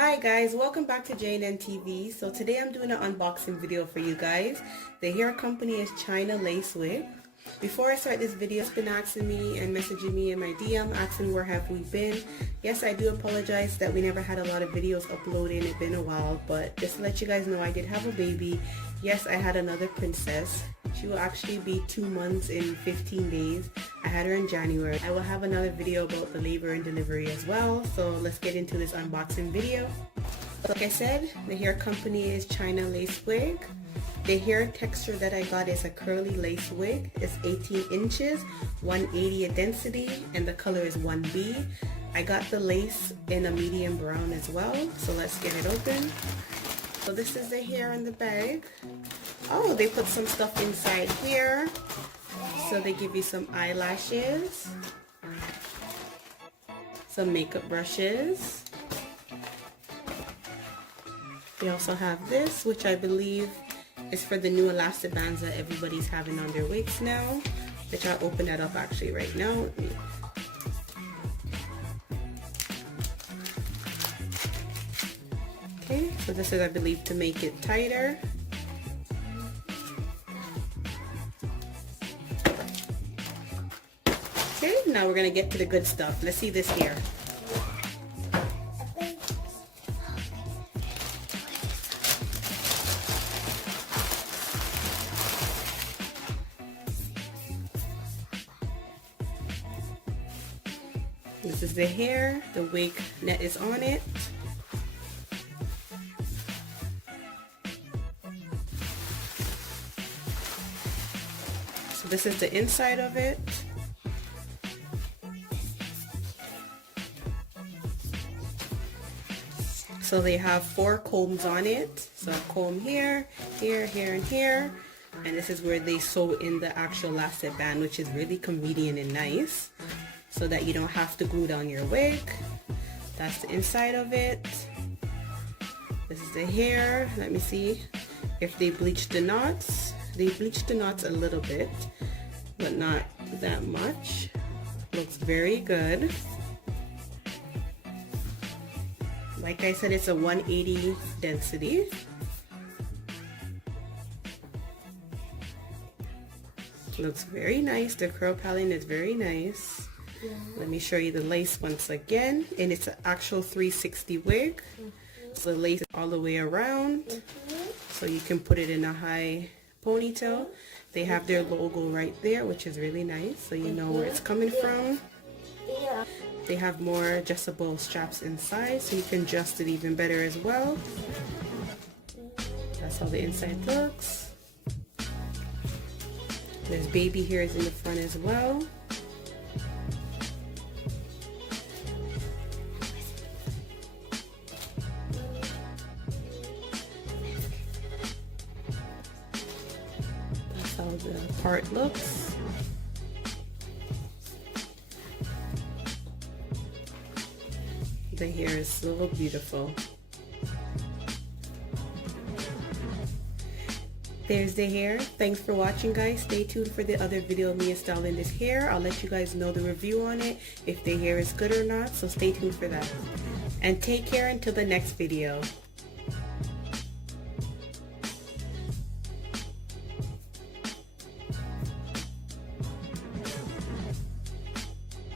Hi guys, welcome back to JNN TV. So today I'm doing an unboxing video for you guys. The hair company is Chinalacewig. Before I start this video, it's been asking me and messaging me in my DM asking where have we been. Yes, I do apologize that we never had a lot of videos uploading. It's been a while, but just to let you guys know, I did have a baby. Yes, I had another princess. She will actually be 2 months in 15 days. I had her in January. I will have another video about the labor and delivery as well. So let's get into this unboxing video. Like I said, the hair company is Chinalacewig. The hair texture that I got is a curly lace wig. It's 18 inches, 180 a density, and the color is 1B. I got the lace in a medium brown as well. So let's get it open. So this is the hair in the bag. Oh, they put some stuff inside here. So they give you some eyelashes, some makeup brushes. They also have this, which I believe is for the new elastic bands that everybody's having on their wigs now. Which I'll open that up actually right now. Okay, so this is, I believe, to make it tighter. Okay, now we're gonna get to the good stuff. Let's see this hair. This is the hair. The wig net is on it. So this is the inside of it. So they have 4 combs on it. So a comb here, here, here, and here. And this is where they sew in the actual elastic band, which is really convenient and nice, so that you don't have to glue down your wig. That's the inside of it. This is the hair. Let me see if they bleached the knots. They bleached the knots a little bit, but not that much. Looks very good. Like I said, it's a 180 density. Looks very nice. The curl pattern is very nice. Let me show you the lace once again. And it's an actual 360 wig. So the lace is all the way around. So you can put it in a high ponytail. They have their logo right there, which is really nice. So you know where it's coming from. They have more adjustable straps inside, so you can adjust it even better as well. That's how the inside looks. There's baby hairs in the front as well. That's how the part looks. The hair is so beautiful. There's the hair. Thanks for watching, guys. Stay tuned for the other video of me styling this hair. I'll let you guys know the review on it, if the hair is good or not, so stay tuned for that. And take care until the next video.